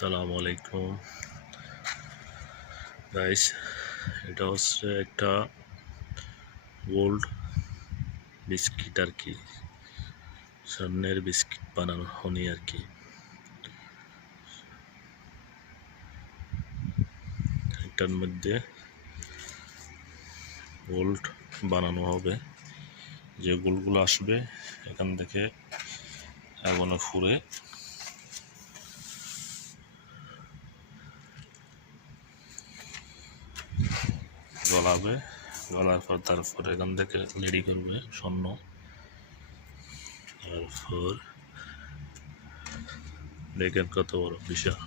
আসসালামু আলাইকুম গাইস, এটা হচ্ছে একটা গোল্ড বিস্কিট আর কি, স্বর্ণের বিস্কিট বানানো হনি আর কি। এটার মধ্যে গোল্ড বানানো হবে, যে গোল্ডগুলো আসবে এখান থেকে আগুনে ফুরে গলাবে, গলার পর তারপর এখান থেকে রেডি করবে স্বর্ণ। তারপর দেখেন কত বড় বিশাল।